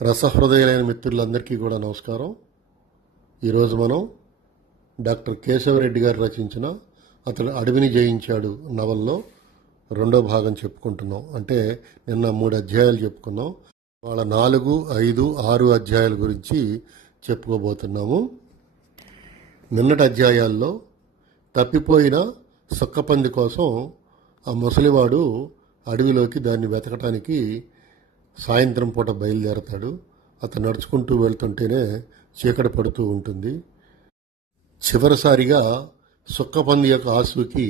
రసహృదయులైన మిత్రులందరికీ కూడా నమస్కారం. ఈరోజు మనం డాక్టర్ కేశవరెడ్డి గారు రచించిన అతడు అడవిని జయించాడు నవల్లో రెండో భాగం చెప్పుకుంటున్నాం. అంటే నిన్న 3 అధ్యాయాలు చెప్పుకున్నాం. వాళ్ళ 4, 5, 6 అధ్యాయాల గురించి చెప్పుకోబోతున్నాము. నిన్నటి అధ్యాయాల్లో తప్పిపోయిన సుక్కపంది కోసం ఆ ముసలివాడు అడవిలోకి దాన్ని వెతకటానికి సాయంత్రం పూట బయలుదేరతాడు. అతను నడుచుకుంటూ వెళ్తుంటేనే చీకటి పడుతూ ఉంటుంది. చివరిసారిగా సుక్కపంది యొక్క ఆసుకి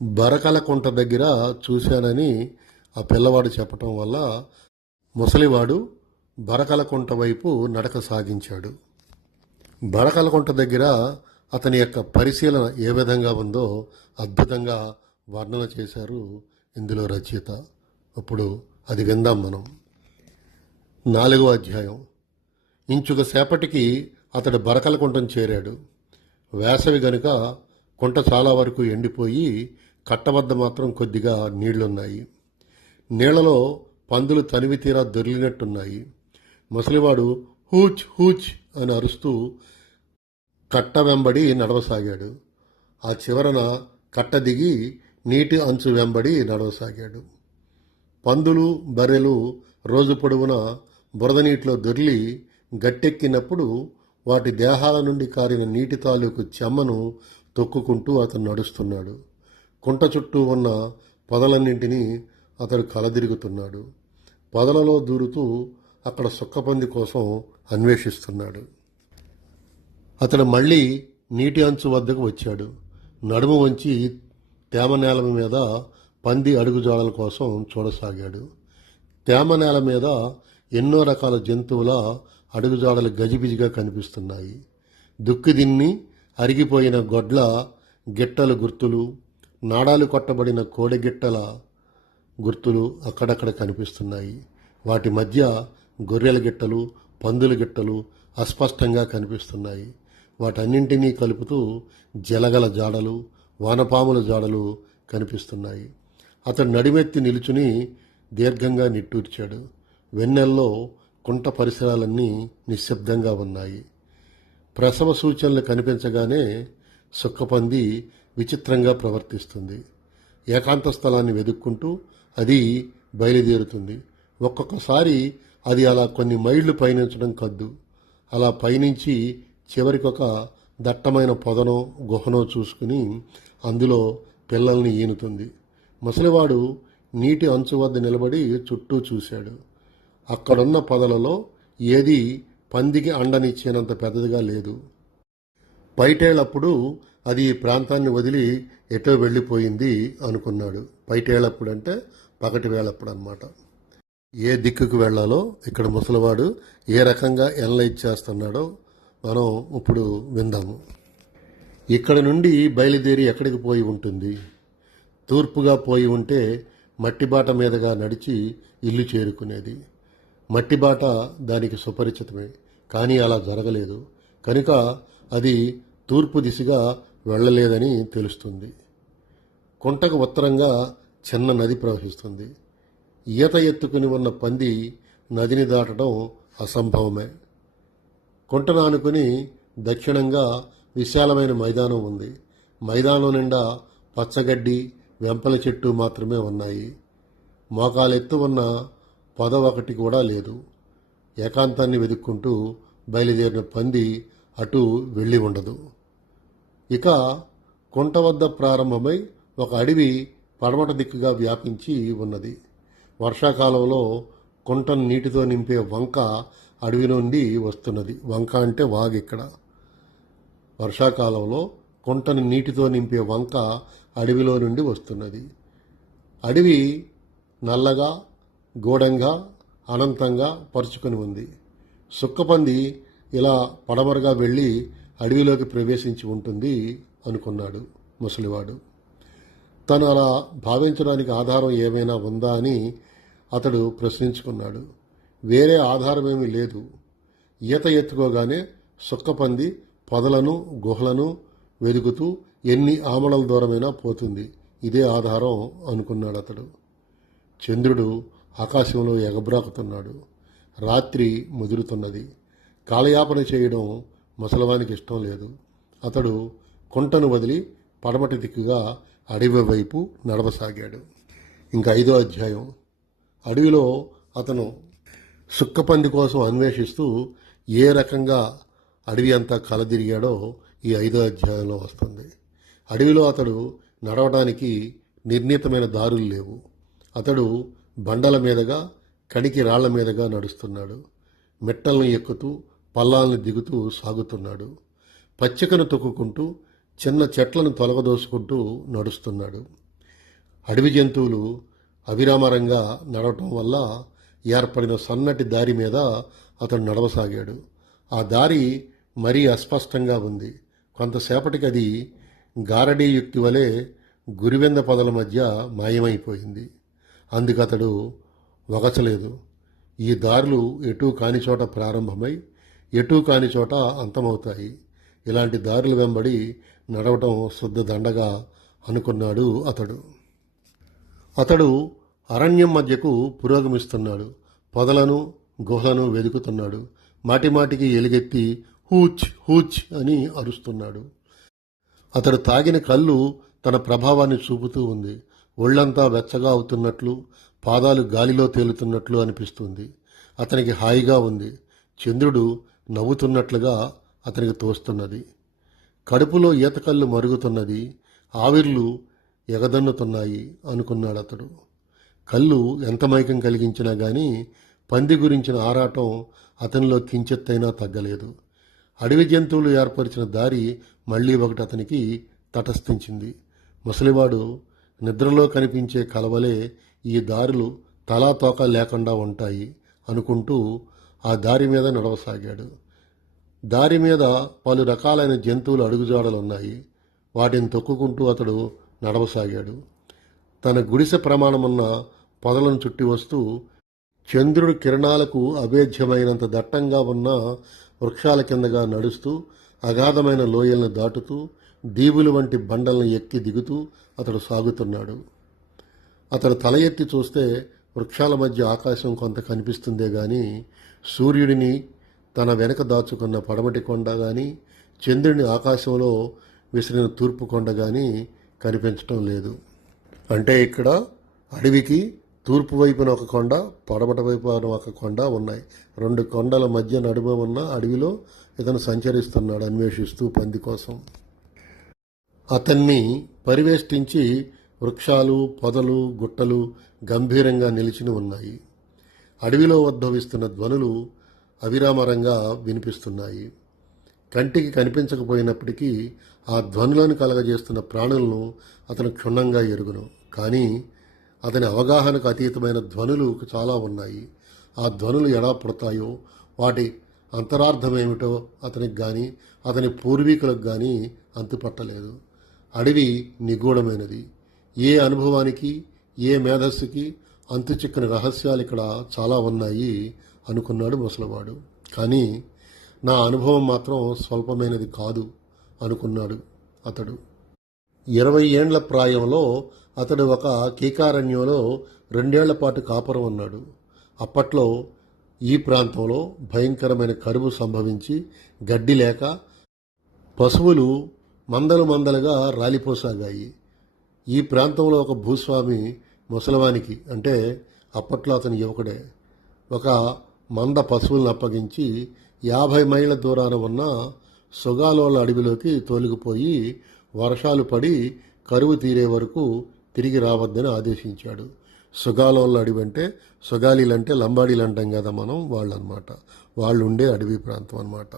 బరకల కుంట దగ్గర చూశానని ఆ పిల్లవాడు చెప్పటం వల్ల ముసలివాడు బరకల కుంట వైపు నడక సాగించాడు. బరకల కుంట దగ్గర అతని యొక్క పరిశీలన ఏ విధంగా ఉందో అద్భుతంగా వర్ణన చేశారు ఇందులో రచయిత. ఇప్పుడు అది విందాం మనం. 4వ అధ్యాయం. ఇంచుక సేపటికి అతడు బరకల కుంటను చేరాడు. వేసవి గనుక కుంట చాలా వరకు ఎండిపోయి కట్ట వద్ద మాత్రం కొద్దిగా నీళ్లున్నాయి. నీళ్లలో పందులు తనివి తీరా దొరిలినట్టున్నాయి. ముసలివాడు హూచ్ హూచ్ అని అరుస్తూ కట్ట వెంబడి నడవసాగాడు. ఆ చివరన కట్ట దిగి నీటి అంచు వెంబడి నడవసాగాడు. పందులు, బర్రెలు రోజు పొడవునా బురద నీటిలో దొర్లి గట్టెక్కినప్పుడు వాటి దేహాల నుండి కారిన నీటి తాలూకు చెమ్మను తొక్కుకుంటూ అతను నడుస్తున్నాడు. కుంట చుట్టూ ఉన్న పొదలన్నింటినీ అతడు కలదిరుగుతున్నాడు. పొదలలో దూరుతూ అక్కడ సుక్కపంది కోసం అన్వేషిస్తున్నాడు. అతడు మళ్ళీ నీటి అంచు వద్దకు వచ్చాడు. నడుము వంచి తేమ నేల మీద పంది అడుగుజాడల కోసం చూడసాగాడు. తేమ నేల మీద ఎన్నో రకాల జంతువుల అడుగుజాడలు గజిబిజిగా కనిపిస్తున్నాయి. దుక్కిదిన్ని అరిగిపోయిన గొడ్ల గిట్టల గుర్తులు, నాడాలు కొట్టబడిన కోడెగిట్టల గుర్తులు అక్కడక్కడ కనిపిస్తున్నాయి. వాటి మధ్య గొర్రెల గిట్టలు, పందుల గిట్టలు అస్పష్టంగా కనిపిస్తున్నాయి. వాటన్నింటినీ కలుపుతూ జలగల జాడలు, వానపాముల జాడలు కనిపిస్తున్నాయి. అతడు నడిమెత్తి నిలుచుని దీర్ఘంగా నిట్టూర్చాడు. వెన్నెల్లో కుంట పరిసరాలన్నీ నిశ్శబ్దంగా ఉన్నాయి. ప్రసవ సూచనలు కనిపించగానే సుక్కపంది విచిత్రంగా ప్రవర్తిస్తుంది. ఏకాంత స్థలాన్ని వెతుక్కుంటూ అది బయలుదేరుతుంది. ఒక్కొక్కసారి అది అలా కొన్ని మైళ్ళు పయనించడం కద్దు. అలా పయనించి చివరికొక దట్టమైన పొదనో గుహనో చూసుకుని అందులో పిల్లల్ని ఈనుతుంది. ముసలివాడు నీటి అంచు వద్ద నిలబడి చుట్టూ చూశాడు. అక్కడున్న పొదలలో ఏది పందికి అండనిచ్చేనంత పెద్దదిగా లేదు. పైటేళ్లప్పుడు అది ఈ ప్రాంతాన్ని వదిలి ఎటో వెళ్ళిపోయింది అనుకున్నాడు. పైటేళ్లప్పుడు అంటే పగటి వేళప్పుడు అన్నమాట. ఏ దిక్కుకు వెళ్లాలో ఇక్కడ ముసలివాడు ఏ రకంగా ఎనలైజ్ చేస్తున్నాడో మనం ఇప్పుడు విందాము. ఇక్కడ నుండి బయలుదేరి ఎక్కడికి పోయి ఉంటుంది? తూర్పుగా పోయి ఉంటే మట్టిబాట మీదుగా నడిచి ఇల్లు చేరుకునేది. మట్టిబాట దానికి సుపరిచితమే. కానీ అలా జరగలేదు కనుక అది తూర్పు దిశగా వెళ్ళలేదని తెలుస్తుంది. కుంటకు ఉత్తరంగా చిన్న నది ప్రవహిస్తుంది. ఈత ఎత్తుకుని ఉన్న పంది నదిని దాటడం అసంభవమే. కుంటను ఆనుకుని దక్షిణంగా విశాలమైన మైదానం ఉంది. మైదానం నిండా పచ్చగడ్డి, వెంపల చెట్టు మాత్రమే ఉన్నాయి. మోకాలెత్తు ఉన్న పొద ఒకటి కూడా లేదు. ఏకాంతాన్ని వెతుక్కుంటూ బయలుదేరిన పంది అటు వెళ్ళి ఉండదు. ఇక కుంట వద్ద ప్రారంభమై ఒక అడవి పడమట దిక్కుగా వ్యాపించి ఉన్నది. వర్షాకాలంలో కుంటను నీటితో నింపే వంక అడవి నుండి వస్తున్నది. వంక అంటే వాగు. ఇక్కడ వర్షాకాలంలో కుంటను నీటితో నింపే వంక అడవిలో నుండి వస్తున్నది. అడవి నల్లగా, గూఢంగా, అనంతంగా పరుచుకొని ఉంది. సుక్కపంది ఇలా పడమరగా వెళ్ళి అడవిలోకి ప్రవేశించి ఉంటుంది అనుకున్నాడు ముసలివాడు. తను అలా భావించడానికి ఆధారం ఏమైనా ఉందా అని అతడు ప్రశ్నించుకున్నాడు. వేరే ఆధారమేమీ లేదు. ఈత ఎత్తుకోగానే సుక్కపంది పొదలను, గుహలను వెతుకుతూ ఎన్ని ఆమడల దూరమైనా పోతుంది. ఇదే ఆధారం అనుకున్నాడు అతడు. చంద్రుడు ఆకాశంలో ఎగబ్రాకుతున్నాడు. రాత్రి ముదురుతున్నది. కాలయాపన చేయడం ముసలవానికి ఇష్టం లేదు. అతడు కుంటను వదిలి పడమటి దిక్కుగా అడవి వైపు నడవసాగాడు. ఇంకా 5వ అధ్యాయం. అడవిలో అతను సుక్కపంది కోసం అన్వేషిస్తూ ఏ రకంగా అడవి అంతా కలదిరిగాడో ఈ 5వ అధ్యాయంలో వస్తుంది. అడవిలో అతడు నడవడానికి నిర్ణీతమైన దారులు లేవు. అతడు బండల మీదుగా కడికి రాళ్ల మీదుగా నడుస్తున్నాడు. మెట్టలను ఎక్కుతూ పల్లాలను దిగుతూ సాగుతున్నాడు. పచ్చికను తొక్కుకుంటూ చిన్న చెట్లను తొలగదోసుకుంటూ నడుస్తున్నాడు. అడవి జంతువులు అవిరామరంగా నడవటం వల్ల ఏర్పడిన సన్నటి దారి మీద అతడు నడవసాగాడు. ఆ దారి మరీ అస్పష్టంగా ఉంది. కొంతసేపటికి అది గారడీ యుక్తి వలె గురివెంద పొదల మధ్య మాయమైపోయింది. అందుకతడు వగచలేదు. ఈ దారులు ఎటూ కాని చోట ప్రారంభమై ఎటూ కాని చోట అంతమవుతాయి. ఇలాంటి దారుల వెంబడి నడవటం శుద్ధ దండగా అనుకున్నాడు అతడు. అతడు అరణ్యం మధ్యకు పురోగమిస్తున్నాడు. పొదలను గుహలను వెతుకుతున్నాడు. మాటిమాటికి ఎలుగెత్తి హూచ్ హూచ్ అని అరుస్తున్నాడు. అతడు తాగిన కళ్ళు తన ప్రభావాన్ని చూపుతూ ఉంది. ఒళ్లంతా వెచ్చగా అవుతున్నట్లు, పాదాలు గాలిలో తేలుతున్నట్లు అనిపిస్తుంది. అతనికి హాయిగా ఉంది. చంద్రుడు నవ్వుతున్నట్లుగా అతనికి తోస్తున్నది. కడుపులో ఈతకళ్ళు మరుగుతున్నది. ఆవిర్లు ఎగదన్నుతున్నాయి అనుకున్నాడు అతడు. కళ్ళు ఎంత మైకం కలిగించినా గాని పంది గురించిన ఆరాటం అతనిలో కించెత్తైనా తగ్గలేదు. అడవి జంతువులు ఏర్పరిచిన దారి మళ్లీ ఒకటి అతనికి తటస్థించింది. ముసలివాడు నిద్రలో కనిపించే కలవలే ఈ దారులు తలా తోక లేకుండా ఉంటాయి అనుకుంటూ ఆ దారి మీద నడవసాగాడు. దారి మీద పలు రకాలైన జంతువులు అడుగుజాడలున్నాయి. వాటిని తొక్కుకుంటూ అతడు నడవసాగాడు. తన గుడిసె ప్రమాణమున్న పొదలను చుట్టి వస్తూ చంద్రుడి కిరణాలకు అభేద్యమైనంత దట్టంగా ఉన్న వృక్షాల కిందగా నడుస్తూ అగాధమైన లోయలను దాటుతూ దీవులు వంటి బండలను ఎక్కి దిగుతూ అతడు సాగుతున్నాడు. అతడు తల ఎత్తి చూస్తే వృక్షాల మధ్య ఆకాశం కొంత కనిపిస్తుందే గాని సూర్యుడిని తన వెనక దాచుకున్న పడమటి కొండ గాని చంద్రుని ఆకాశంలో విసిరిన తూర్పు కొండ గాని కనిపించటం లేదు. అంటే ఇక్కడ అడవికి తూర్పు వైపున ఒక కొండ, పడమటి వైపున ఒక కొండ ఉన్నాయి. 2 కొండల మధ్య నడుమ ఉన్న అడవిలో ఇతను సంచరిస్తున్నాడు అన్వేషిస్తూ పంది కోసం. అతన్ని పరివేష్టించి వృక్షాలు, పొదలు, గుట్టలు గంభీరంగా నిలిచి ఉన్నాయి. అడవిలో ఉద్భవిస్తున్న ధ్వనులు అవిరామరంగా వినిపిస్తున్నాయి. కంటికి కనిపించకపోయినప్పటికీ ఆ ధ్వనులను కలగజేస్తున్న ప్రాణులను అతను క్షుణ్ణంగా ఎరుగును. కానీ అతని అవగాహనకు అతీతమైన ధ్వనులు చాలా ఉన్నాయి. ఆ ధ్వనులు ఎలా పుడతాయో, వాటి అంతరార్థమేమిటో అతనికి కానీ అతని పూర్వీకులకు కానీ అంతుపట్టలేదు. అడవి నిగూఢమైనది. ఏ అనుభవానికి, ఏ మేధస్సుకి అంతుచిక్కని రహస్యాలు ఇక్కడ చాలా ఉన్నాయి అనుకున్నాడు ముసలివాడు. కానీ నా అనుభవం మాత్రం స్వల్పమైనది కాదు అనుకున్నాడు అతడు. 20 ఏండ్ల ప్రాయంలో అతడు ఒక కీకారణ్యంలో 2 ఏళ్ల పాటు కాపురం ఉన్నాడు. అప్పట్లో ఈ ప్రాంతంలో భయంకరమైన కరువు సంభవించి గడ్డి లేక పశువులు మందలు మందలుగా రాలిపోసాగాయి. ఈ ప్రాంతంలో ఒక భూస్వామి ముసలవానికి, అంటే అప్పట్లో అతని యువకుడే, ఒక మంద పశువులను అప్పగించి 50 మైళ్ళ దూరాన ఉన్న సుగాలోల అడవిలోకి తోలుకుపోయి వర్షాలు పడి కరువు తీరే వరకు తిరిగి రావద్దని ఆదేశించాడు. సుగాలోల అడవి అంటే సుగాలీలంటే లంబాడీలు అంటాం కదా మనం, వాళ్ళనమాట. వాళ్ళు ఉండే అడవి ప్రాంతం అన్నమాట.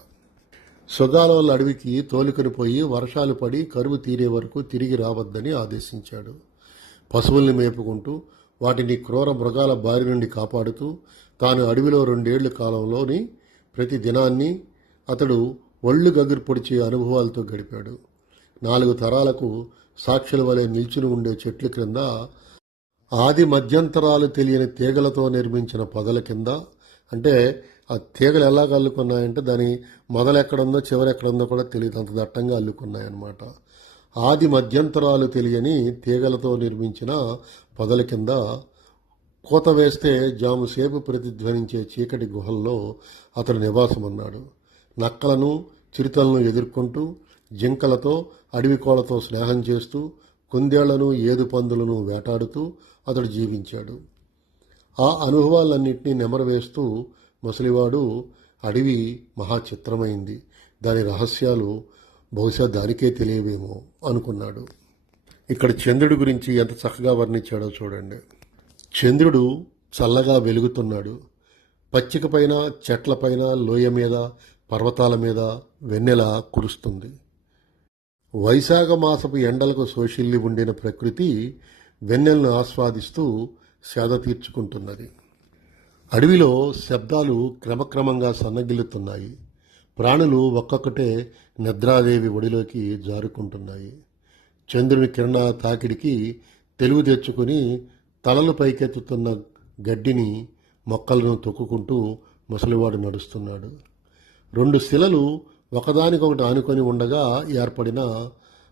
సుగాలోల అడవికి తోలుకొని పోయి వర్షాలు పడి కరువు తీరే వరకు తిరిగి రావద్దని ఆదేశించాడు. పశువుల్ని మేపుకుంటూ వాటిని క్రూర మృగాల బారి నుండి కాపాడుతూ తాను అడవిలో 2 ఏళ్ల కాలంలోని ప్రతి దినాన్ని అతడు ఒళ్ళు గగురు పొడిచే అనుభవాలతో గడిపాడు. 4 తరాలకు సాక్షుల వలె నిల్చుని ఉండే చెట్ల క్రింద, ఆది మధ్యంతరాలు తెలియని తీగలతో నిర్మించిన పొదల కింద, అంటే ఆ తీగలు ఎలా అల్లుకున్నాయంటే దాని మొదలెక్కడుందో చివరెక్కడుందో కూడా తెలియదు, అంత దట్టంగా అల్లుకున్నాయన్నమాట. ఆది మధ్యంతరాలు తెలియని తీగలతో నిర్మించిన పొదల కింద కోత వేస్తే జాముసేపు ప్రతిధ్వనించే చీకటి గుహల్లో అతడు నివాసమన్నాడు. నక్కలను, చిరుతలను ఎదుర్కొంటూ, జింకలతో, అడవి కోళ్లతో స్నేహం చేస్తూ, కుందేళ్లను, ఏదుపందులను వేటాడుతూ అతడు జీవించాడు. ఆ అనుభవాలన్నింటినీ నెమరవేస్తూ ముసలివాడు అడవి మహాచిత్రమైంది, దాని రహస్యాలు బహుశా దానికే తెలియవేమో అనుకున్నాడు. ఇక్కడ చంద్రుడి గురించి ఎంత చక్కగా వర్ణించాడో చూడండి. చంద్రుడు చల్లగా వెలుగుతున్నాడు. పచ్చికపైన, చెట్లపైన, లోయ మీద, పర్వతాల మీద వెన్నెల కురుస్తుంది. వైశాఖ మాసపు ఎండలకు సోషిల్లి ఉండిన ప్రకృతి వెన్నెలను ఆస్వాదిస్తూ సేద తీర్చుకుంటున్నది. అడవిలో శబ్దాలు క్రమక్రమంగా సన్నగిల్లుతున్నాయి. ప్రాణులు ఒక్కొక్కటే నిద్రాదేవి ఒడిలోకి జారుకుంటున్నాయి. చంద్రుని కిరణాల తాకిడికి తెలుగు తెచ్చుకుని తలలు పైకెత్తుతున్న గడ్డిని, మొక్కలను తొక్కుకుంటూ ముసలివాడు నడుస్తున్నాడు. 2 శిలలు ఒకదానికొకటి ఆనుకొని ఉండగా ఏర్పడిన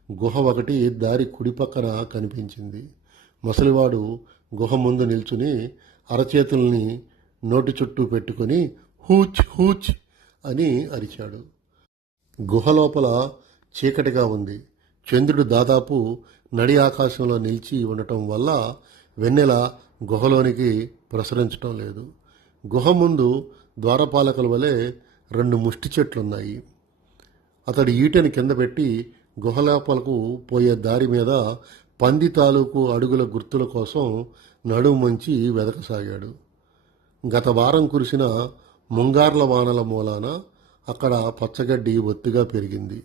గుహ ఒకటి దారి కుడిపక్కన కనిపించింది. ముసలివాడు గుహ ముందు నిల్చుని అరచేతుల్ని నోటి చుట్టూ పెట్టుకుని హూచ్ హూచ్ అని అరిచాడు. గుహ లోపల చీకటిగా ఉంది. చంద్రుడు దాదాపు నడి ఆకాశంలో నిలిచి ఉండటం వల్ల వెన్నెల గుహలోనికి ప్రసరించటం లేదు. గుహ ముందు ద్వారపాలకుల వలె 2 ముష్టి చెట్లున్నాయి. అతడు ఈటెని కింద పెట్టి గుహ లోపలకు పోయే దారి మీద పంది తాలూకు అడుగుల గుర్తుల కోసం నడుము మంచి వెదకసాగాడు. గత వారం కురిసిన ముంగార్ల వానల మూలాన అక్కడ పచ్చగడ్డి ఒత్తిగా పెరిగింది.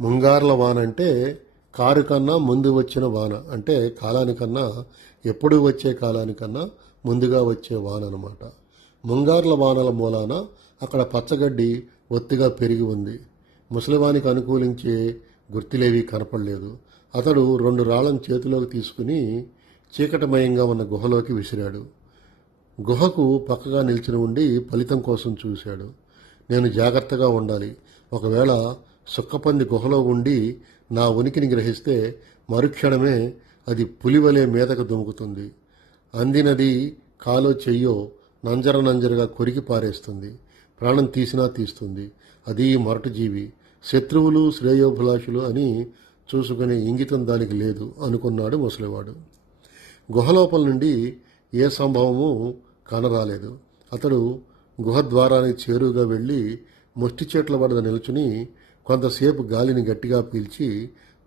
ముంగార్ల వాన అంటే కారు కన్నా ముందు వచ్చిన వాన, అంటే కాలానికన్నా, ఎప్పుడూ వచ్చే కాలానికన్నా ముందుగా వచ్చే వాన అన్నమాట. ముంగార్ల వానల మూలాన అక్కడ పచ్చగడ్డి ఒత్తిగా పెరిగి ఉంది. ముసలివానికి అనుకూలించే గుర్తులేవీ కనపడలేదు. అతడు 2 రాళ్లను చేతిలోకి తీసుకుని చీకటమయంగా ఉన్న గుహలోకి విసిరాడు. గుహకు పక్కగా నిల్చుని ఉండి ఫలితం కోసం చూశాడు. నేను జాగ్రత్తగా ఉండాలి. ఒకవేళ సుక్కపంది గుహలో ఉండి నా ఉనికిని గ్రహిస్తే మరుక్షణమే అది పులివలే మీదకు దుముకుతుంది. అందినది కాలో చెయ్యో నంజరగా కొరికి పారేస్తుంది. ప్రాణం తీసినా తీస్తుంది. అది మొరటు జీవి. శత్రువులు, శ్రేయోభిలాషులు అని చూసుకునే ఇంగితం దానికి లేదు అనుకున్నాడు ముసలివాడు. గుహలోపల నుండి ఏ సంభవము కానరాలేదు. అతడు గుహద్వారానికి చేరువుగా వెళ్ళి ముష్టి చెట్ల వద్ద నిలుచుని కొంతసేపు గాలిని గట్టిగా పీల్చి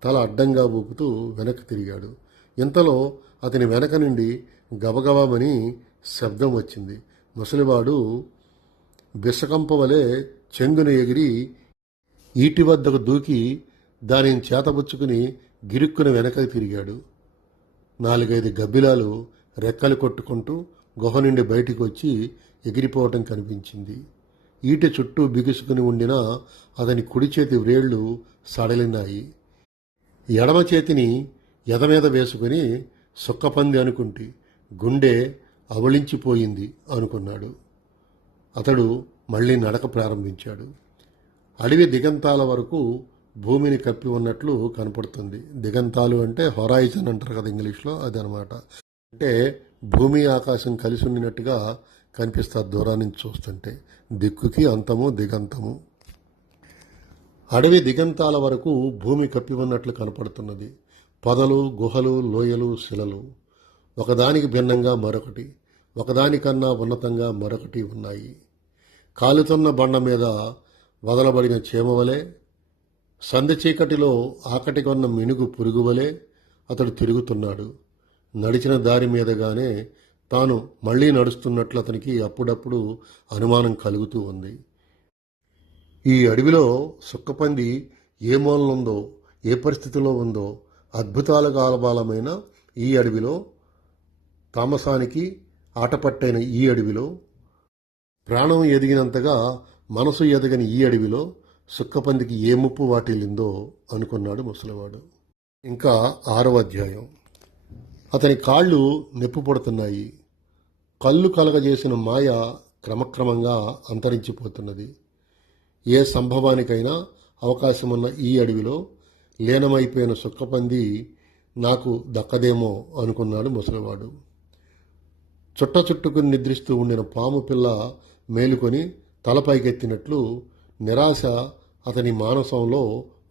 తల అడ్డంగా ఊపుతూ వెనక్కి తిరిగాడు. ఇంతలో అతని వెనక నుండి గబగబామని శబ్దం వచ్చింది. ముసలివాడు బిసకంప వలె చెంగున ఎగిరి ఈటి వద్దకు దూకి దానిని చేతబుచ్చుకుని గిరుక్కున వెనకకి తిరిగాడు. 4-5 గబ్బిలాలు రెక్కలు కొట్టుకుంటూ గుహ నుండి బయటికి వచ్చి ఎగిరిపోవటం కనిపించింది. ఈట చుట్టూ బిగుసుకుని ఉండిన అతని కుడి చేతి వ్రేళ్లు సడలినాయి. ఎడమ చేతిని ఎదమీద వేసుకుని సుక్కపంది అనుకుంటి గుండె అవళించిపోయింది అనుకున్నాడు. అతడు మళ్ళీ నడక ప్రారంభించాడు. అడవి దిగంతాల వరకు భూమిని కప్పి ఉన్నట్లు కనపడుతుంది. దిగంతాలు అంటే హొరైజన్ అంటారు కదా ఇంగ్లీష్లో, అదనమాట. అంటే భూమి ఆకాశం కలిసి ఉండినట్టుగా కనిపిస్తారు దూరం నుంచి చూస్తుంటే. దిక్కుకి అంతము, దిగంతము. అడవి దిగంతాల వరకు భూమి కప్పి ఉన్నట్లు కనపడుతున్నది. పొదలు, గుహలు, లోయలు, శిలలు ఒకదానికి భిన్నంగా మరొకటి, ఒకదానికన్నా ఉన్నతంగా మరొకటి ఉన్నాయి. కాలుతున్న బండ మీద వదలబడిన చీమవలే, సంధి చీకటిలో ఆకటికొన్న మినుగు పురుగువలే అతడు తిరుగుతున్నాడు. నడిచిన దారి మీదగానే తాను మళ్లీ నడుస్తున్నట్లు అతనికి అప్పుడప్పుడు అనుమానం కలుగుతూ ఉంది. ఈ అడవిలో సుక్కపంది ఏ మూలనుందో, ఏ పరిస్థితిలో ఉందో, అద్భుతాలకు ఆలబాలమైన ఈ అడవిలో, తామసానికి ఆటపట్టైన ఈ అడవిలో, ప్రాణం ఎదిగినంతగా మనసు ఎదగని ఈ అడవిలో సుక్కపందికి ఏ ముప్పు వాటిల్లిందో అనుకున్నాడు ముసలివాడు. ఇంకా 6వ అధ్యాయం. అతని కాళ్ళు నొప్పి పడుతున్నాయి. కళ్ళు కలగజేసిన మాయ క్రమక్రమంగా అంతరించిపోతున్నది. ఏ సంభవానికైనా అవకాశమున్న ఈ అడవిలో లీనమైపోయిన సుక్కపంది నాకు దక్కదేమో అనుకున్నాడు ముసలివాడు. చుట్ట చుట్టుకుని నిద్రిస్తూ ఉండిన పాము పిల్ల మేలుకొని తలపైకెత్తినట్లు నిరాశ అతని మానసంలో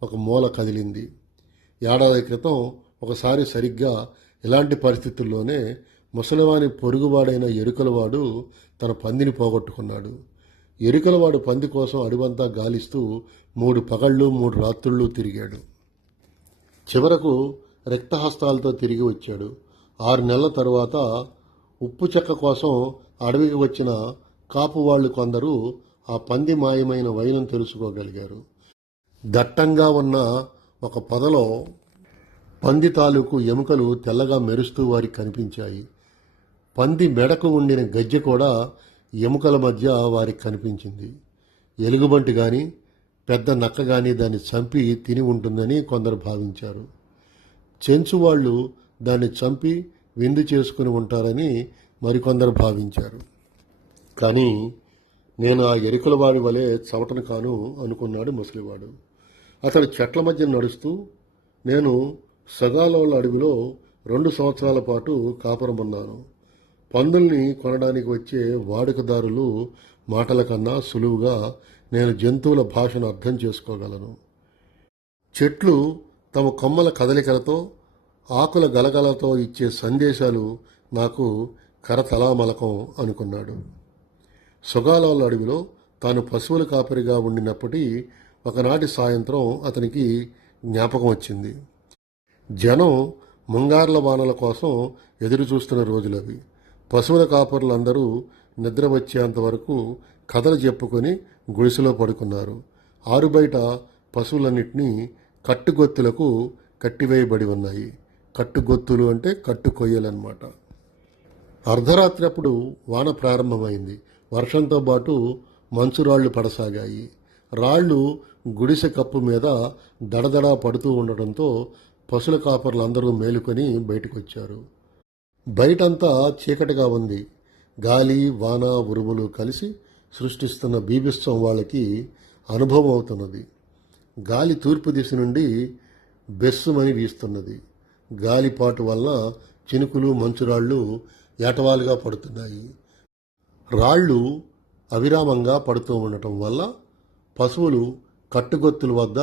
ఒక మూల కదిలింది. ఏడాది క్రితం ఒకసారి సరిగ్గా ఇలాంటి పరిస్థితుల్లోనే ముసలివాని పొరుగువాడైన ఎరుకలవాడు తన పందిని పోగొట్టుకున్నాడు. ఎరుకలవాడు పంది కోసం అడవంతా గాలిస్తూ 3 పగళ్ళు 3 రాత్రుళ్ళు తిరిగాడు. చివరకు రక్తహస్తాలతో తిరిగి వచ్చాడు. 6 నెలల తరువాత ఉప్పు చెక్క కోసం అడవికి వచ్చిన కాపు వాళ్ళు కొందరు ఆ పంది మాయమైన వైనం తెలుసుకోగలిగారు. దట్టంగా ఉన్న ఒక పొదలో పంది తాలూకు ఎముకలు తెల్లగా మెరుస్తూ వారికి కనిపించాయి. పంది మెడకు ఉండిన గజ్జె కూడా ఎముకల మధ్య వారికి కనిపించింది. ఎలుగుబంటి కానీ పెద్ద నక్క కానీ దాన్ని చంపి తిని ఉంటుందని కొందరు భావించారు. చెంచు వాళ్ళు దాన్ని చంపి విందు చేసుకుని ఉంటారని మరికొందరు భావించారు. కానీ నేను ఆ ఎరుకలవాడి వలె చవటను కాను అనుకున్నాడు ముసలివాడు. అతడు చెట్ల మధ్య నడుస్తూ, నేను సగాలోల అడవిలో 2 సంవత్సరాల పాటు కాపురమున్నాను. పందుల్ని కొనడానికి వచ్చే వాడుకదారులు మాటల కన్నా సులువుగా నేను జంతువుల భాషను అర్థం చేసుకోగలను. చెట్లు తమ కొమ్మల కదలికలతో ఆకుల గలగలతో ఇచ్చే సందేశాలు నాకు కరతలామలకం అనుకున్నాడు. సుగాలోల అడవిలో తాను పశువుల కాపరిగా ఉండినప్పటి ఒకనాటి సాయంత్రం అతనికి జ్ఞాపకం వచ్చింది. జనం ముంగార్ల వానల కోసం ఎదురు చూస్తున్న రోజులవి. పశువుల కాపరులందరూ నిద్ర వచ్చేంత వరకు కథలు చెప్పుకొని గుడిసెలో పడుకున్నారు. ఆరుబయట పశువులన్నింటినీ కట్టుగొత్తులకు కట్టివేయబడి ఉన్నాయి. కట్టుగొత్తులు అంటే కట్టు కొయ్యలన్నమాట. అర్ధరాత్రి అప్పుడు వాన ప్రారంభమైంది. వర్షంతో పాటు మంచురాళ్లు పడసాగాయి. రాళ్లు గుడిసె కప్పు మీద దడదడా పడుతూ ఉండటంతో పశువుల కాపర్లందరూ మేలుకొని బయటకొచ్చారు. బయటంతా చీకటిగా ఉంది. గాలి వాన ఉరుములు కలిసి సృష్టిస్తున్న బీభత్సం వాళ్ళకి అనుభవం అవుతున్నది. గాలి తూర్పు దిశ నుండి బెస్సుమని వీస్తున్నది. గాలిపాటు వలన చినుకులు మంచురాళ్ళు ఏటవాలుగా పడుతున్నాయి. రాళ్ళు అవిరామంగా పడుతూ ఉండటం వల్ల పశువులు కట్టుగొత్తుల వద్ద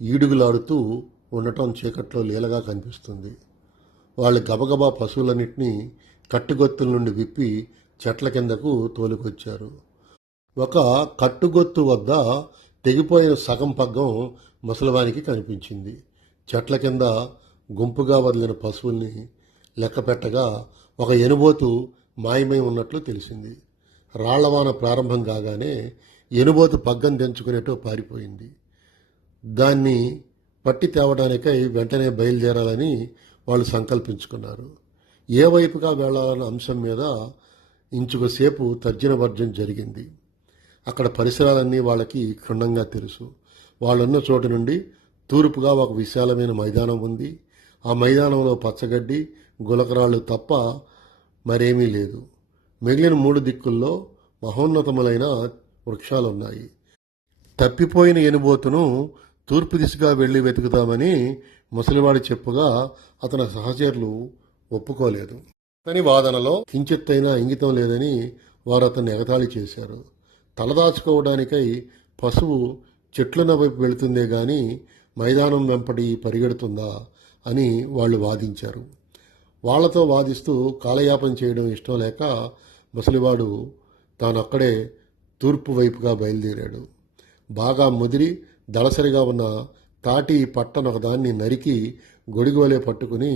ఈడుగులాడుతూ ఉండటం చీకట్లో లీలగా కనిపిస్తుంది. వాళ్ళు గబగబా పశువులన్నింటినీ కట్టుగొత్తుల నుండి విప్పి చెట్ల కిందకు తోలుకొచ్చారు. ఒక కట్టుగొత్తు వద్ద తెగిపోయిన సగం పగ్గం ముసలివానికి కనిపించింది. చెట్ల కింద గుంపుగా వదిలిన పశువుల్ని లెక్క పెట్టగా ఒక ఎనుబోతు మాయమై ఉన్నట్లు తెలిసింది. రాళ్లవాన ప్రారంభం కాగానే ఎనుబోతు పగ్గం తెంచుకునేటో పారిపోయింది. దాన్ని పట్టి తేవడానికై వెంటనే బయలుదేరాలని వాళ్ళు సంకల్పించుకున్నారు. ఏ వైపుగా వెళ్లాలన్న అంశం మీద ఇంచుకసేపు తర్జన భర్జన జరిగింది. అక్కడ పరిసరాలన్నీ వాళ్ళకి క్షుణ్ణంగా తెలుసు. వాళ్ళున్న చోటు నుండి తూర్పుగా ఒక విశాలమైన మైదానం ఉంది. ఆ మైదానంలో పచ్చగడ్డి గులకరాళ్ళు తప్ప మరేమీ లేదు. మిగిలిన 3 దిక్కుల్లో మహోన్నతములైన వృక్షాలున్నాయి. తప్పిపోయిన ఎనుబోతును తూర్పు దిశగా వెళ్లి వెతుకుతామని ముసలివాడి చెప్పుగా అతని సహచరులు ఒప్పుకోలేదు. అతని వాదనలో కించిత్తైనా ఇంగితం లేదని వారు అతన్ని ఎగతాళి చేశారు. తలదాచుకోవడానికై పశువు చెట్లున్న వైపు వెళుతుందే గాని మైదానం వెంపడి పరిగెడుతుందా అని వాళ్ళు వాదించారు. వాళ్లతో వాదిస్తూ కాలయాపన చేయడం ఇష్టం లేక ముసలివాడు తానక్కడే తూర్పు వైపుగా బయలుదేరాడు. బాగా ముదిరి దళసరిగా ఉన్న తాటి పట్టనొకదాన్ని నరికి గొడుగువలే పట్టుకుని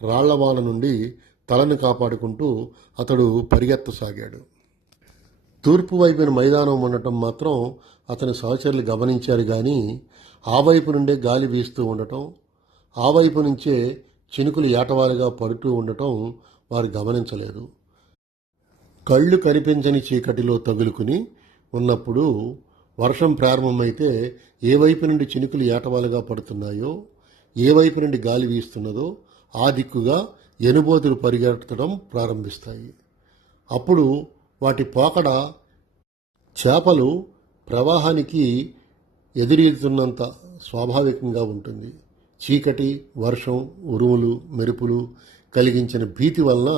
రాళ్లవాన నుండి తలను కాపాడుకుంటూ అతడు పరిగెత్తసాగాడు. తూర్పు వైపున మైదానం ఉండటం మాత్రం అతని సహచరులు గమనించారు. కానీ ఆ వైపు నుండే గాలి వీస్తూ ఉండటం, ఆ వైపు నుంచే చినుకులు ఏటవాలుగా పడుతూ ఉండటం వారు గమనించలేదు. కళ్ళు కనిపించని చీకటిలో తగులుకుని ఉన్నప్పుడు వర్షం ప్రారంభమైతే ఏ వైపు నుండి చినుకులు ఏటవాలుగా పడుతున్నాయో, ఏ వైపు నుండి గాలి వీస్తున్నదో ఆ దిక్కుగా ఎనుబోతులు పరిగెత్తడం ప్రారంభిస్తాయి. అప్పుడు వాటి పోకడ చేపలు ప్రవాహానికి ఎదురీదుతున్నంత స్వాభావికంగా ఉంటుంది. చీకటి, వర్షం, ఉరుములు, మెరుపులు కలిగించిన భీతి వలన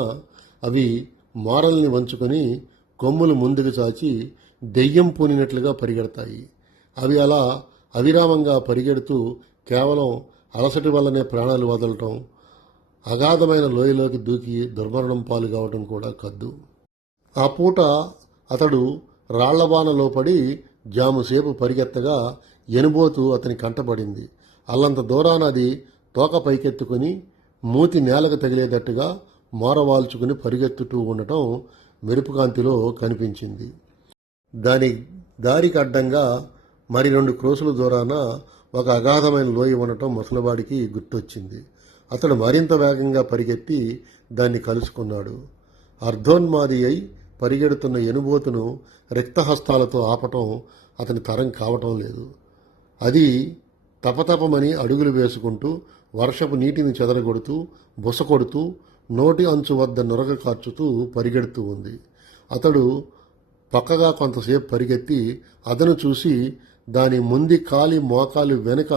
అవి మోరల్ని వంచుకొని కొమ్ములు ముందుకు చాచి దెయ్యం పూనినట్లుగా పరిగెడతాయి. అవి అలా అవిరామంగా పరిగెడుతూ కేవలం అలసటి వల్లనే ప్రాణాలు వదలటం, అగాధమైన లోయలోకి దూకి దుర్మరణం పాలు కావటం కూడా కద్దు. ఆ పూట అతడు రాళ్లబానలో పడి జాముసేపు పరిగెత్తగా ఎనుబోతు అతని కంటపడింది. అల్లంత దూరాన అది తోక పైకెత్తుకుని మూతి నేలకు తగిలేటట్టుగా మోరవాల్చుకుని పరిగెత్తుతూ ఉండటం మెరుపుకాంతిలో కనిపించింది. దాని దారికి అడ్డంగా మరి 2 క్రోసుల దూరాన ఒక అగాధమైన లోయ ఉండటం ముసలివాడికి గుర్తొచ్చింది. అతడు మరింత వేగంగా పరిగెత్తి దాన్ని కలుసుకున్నాడు. అర్ధోన్మాది అయి పరిగెడుతున్న ఎనుబోతును రిక్తహస్తాలతో ఆపటం అతని తరం కావటం లేదు. అది తపతపమని అడుగులు వేసుకుంటూ వర్షపు నీటిని చెదరగొడుతూ బుసకొడుతూ నోటి అంచు వద్ద నురగ కార్చుతూ పరిగెడుతూ ఉంది. అతడు పక్కగా కొంతసేపు పరిగెత్తి అదను చూసి దాని ముందు కాలి మోకాలు వెనుక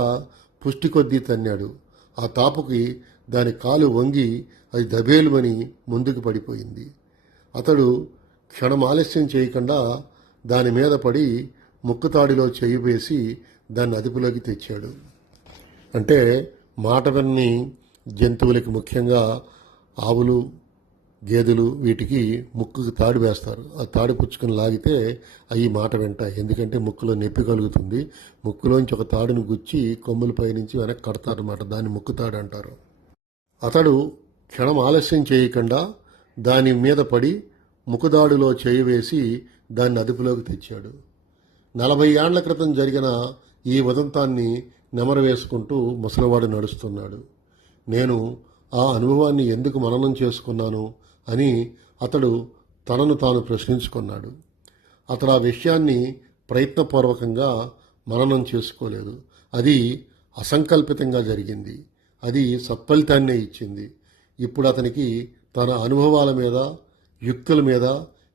పుష్టి కొద్దీ తన్నాడు. ఆ తాపుకి దాని కాలు వంగి అది దబేలుమని ముందుకు పడిపోయింది. అతడు క్షణం ఆలస్యం చేయకుండా దాని మీద పడి ముక్కుతాడిలో చేయి వేసి దాన్ని అదుపులోకి తెచ్చాడు. అంటే మాట విన్ని జంతువులకి, ముఖ్యంగా ఆవులు, గేదెలు, వీటికి ముక్కుకు తాడు వేస్తారు. ఆ తాడు పుచ్చుకొని లాగితే అవి మాట వింటాయి. ఎందుకంటే ముక్కులో నొప్పి కలుగుతుంది. ముక్కులోంచి ఒక తాడును గుచ్చి కొమ్ములపై నుంచి వెనక్కి కడతారన్నమాట. దాన్ని ముక్కుతాడు అంటారు. అతడు క్షణం ఆలస్యం చేయకుండా దాని మీద పడి ముక్కుదాడులో చేయి వేసి దాన్ని అదుపులోకి తెచ్చాడు. 40 ఏండ్ల క్రితం జరిగిన ఈ ఉదంతాన్ని నెమరు వేసుకుంటూ ముసలివాడు నడుస్తున్నాడు. నేను ఆ అనుభవాన్ని ఎందుకు మననం చేసుకున్నాను అని అతడు తనను తాను ప్రశ్నించుకున్నాడు. అతడు ఆ విషయాన్ని ప్రయత్నపూర్వకంగా మననం చేసుకోలేదు. అది అసంకల్పితంగా జరిగింది. అది సత్ఫలితాన్నే ఇచ్చింది. ఇప్పుడు అతనికి తన అనుభవాల మీద, యుక్తుల మీద,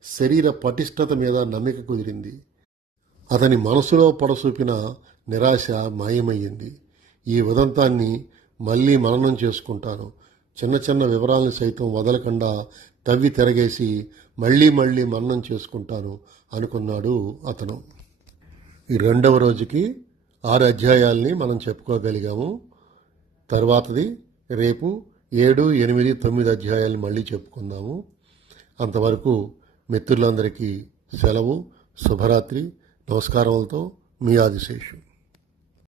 శరీర పటిష్టత మీద నమ్మిక కుదిరింది. అతని మనసులో పొడసూపిన నిరాశ మాయమయ్యింది. ఈ ఉదంతాన్ని మళ్ళీ మననం చేసుకుంటాను. చిన్న చిన్న వివరాలను సైతం వదలకుండా తవ్వి తిరగేసి మళ్ళీ మననం చేసుకుంటాను అనుకున్నాడు అతను. ఈ 2వ రోజుకి 6 అధ్యాయాల్ని మనం చెప్పుకోగలిగాము. తర్వాతది రేపు 7, 8, 9 అధ్యాయాల్ని మళ్ళీ చెప్పుకుందాము. అంతవరకు మిత్రులందరికీ సెలవు. శుభరాత్రి. నమస్కారములతో మీ ఆదిశేషు.